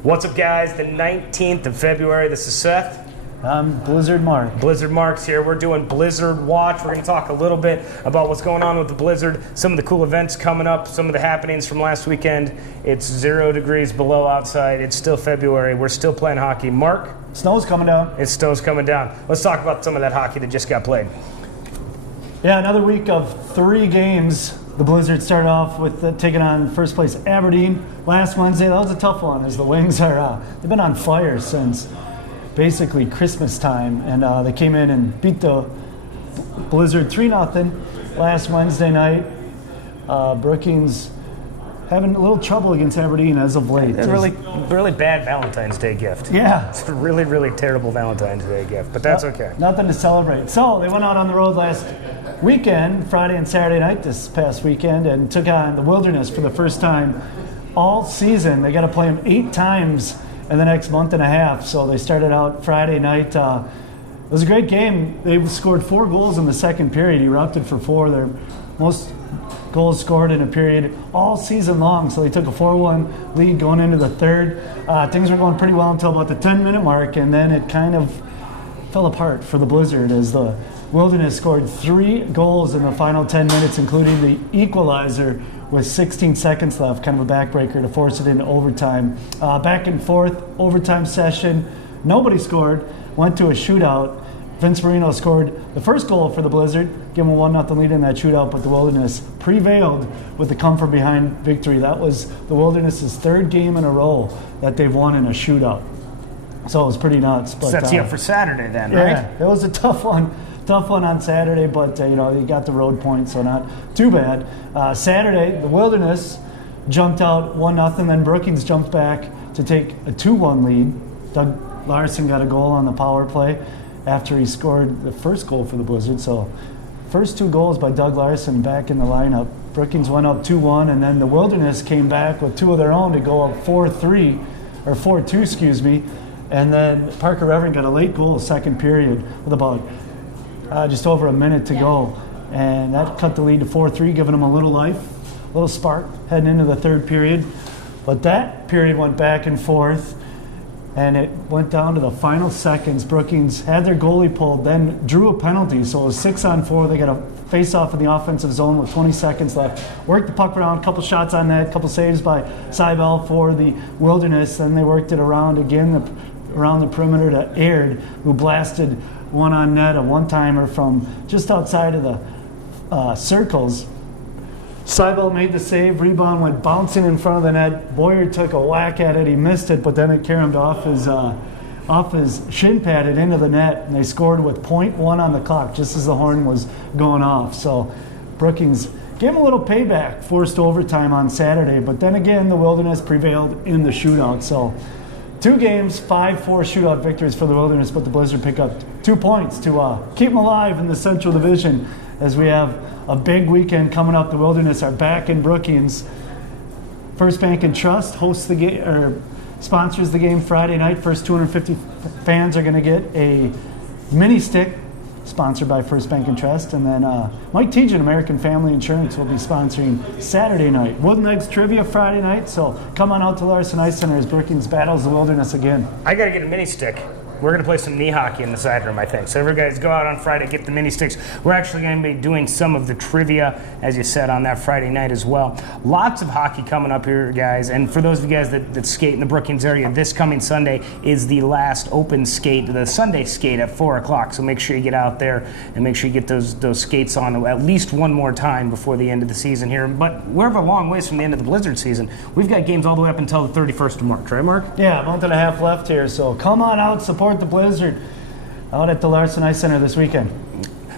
What's up, guys? The 19th of February. This is Seth. I'm Blizzard Mark. Blizzard Mark's here. We're doing Blizzard Watch. We're going to talk a little bit about what's going on with the Blizzard, some of the cool events coming up, some of the happenings from last weekend. It's 0 degrees below outside. It's still February. We're still playing hockey. Mark? Snow's coming down. It's snow's coming down. Let's talk about some of that hockey that just got played. Yeah, another week of 3 games. The Blizzard started off with taking on first place Aberdeen last Wednesday. That was a tough one, as the Wings are they've been on fire since basically Christmas time, and they came in and beat the Blizzard 3-0 last Wednesday night. Brookings having a little trouble against Aberdeen as of late. It's a really bad Valentine's Day gift. Yeah. It's a really, really terrible Valentine's Day gift, but that's okay. Nothing to celebrate. So they went out on the road last weekend, Friday and Saturday night this past weekend, and took on the Wilderness for the first time all season. They got to play them 8 times in the next month and a half. So they started out Friday night. It was a great game. They scored 4 goals in the second period, erupted for 4. Their most goals scored in a period all season long. So they took a 4-1 lead going into the third. Things were going pretty well until about the 10-minute mark, and then it kind of fell apart for the Blizzard as the Wilderness scored 3 goals in the final 10 minutes, including the equalizer with 16 seconds left, kind of a backbreaker to force it into overtime. Back and forth overtime session. Nobody scored. Went to a shootout. Vince Marino scored the first goal for the Blizzard, gave them a 1-0 lead in that shootout, but the Wilderness prevailed with the come-from-behind victory. That was the Wilderness's 3rd game in a row that they've won in a shootout. So it was pretty nuts. But, sets you up for Saturday then, right? Yeah, it was a tough one. Tough one on Saturday, but you got the road points, so not too bad. Saturday, the Wilderness jumped out 1-0, then Brookings jumped back to take a 2-1 lead. Doug Larson got a goal on the power play after he scored the first goal for the Blizzard. So first 2 goals by Doug Larson back in the lineup. Brookings went up 2-1, and then the Wilderness came back with 2 of their own to go up 4-3, or 4-2, excuse me. And then Parker Reverend got a late goal second period with about just over a minute to go, and that cut the lead to 4-3, giving them a little life, a little spark heading into the third period. But that period went back and forth, and it went down to the final seconds. Brookings had their goalie pulled, then drew a penalty, so it was 6-on-4. They got a face-off in the offensive zone with 20 seconds left. Worked the puck around, a couple shots on net, a couple saves by Seibel for the Wilderness. Then they worked it around again, around the perimeter to Aird, who blasted one on net, a one-timer from just outside of the circles. Seibel made the save, rebound went bouncing in front of the net. Boyer took a whack at it, he missed it, but then it caromed off his shin pad and into the net, and they scored with 0.1 on the clock, just as the horn was going off. So Brookings gave him a little payback, forced overtime on Saturday, but then again, the Wilderness prevailed in the shootout. So 2 games, 5-4 shootout victories for the Wilderness, but the Blizzard pick up 2 points to keep them alive in the Central Division as we have a big weekend coming up. The Wilderness are back in Brookings. First Bank and Trust hosts the game, or sponsors the game Friday night. First 250 fans are going to get a mini stick sponsored by First Bank and Trust. And then Mike Tejan, American Family Insurance, will be sponsoring Saturday night. Wooden Legs Trivia Friday night, so come on out to Larson Ice Center as Brookings battles the Wilderness again. I got to get a mini stick. We're going to play some knee hockey in the side room, I think. So every guys go out on Friday, get the mini sticks. We're actually going to be doing some of the trivia, as you said, on that Friday night as well. Lots of hockey coming up here, guys. And for those of you guys that skate in the Brookings area, this coming Sunday is the last open skate, the Sunday skate at 4 o'clock. So make sure you get out there and make sure you get those skates on at least one more time before the end of the season here. But we're a long ways from the end of the Blizzard season. We've got games all the way up until the 31st of March, right, Mark? Yeah, a month and a half left here. So come on out, support the Blizzard out at the Larson Ice Center this weekend.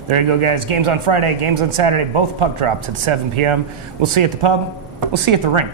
There you go, guys. Games on Friday, games on Saturday, both puck drops at 7 p.m. We'll see you at the pub. We'll see you at the rink.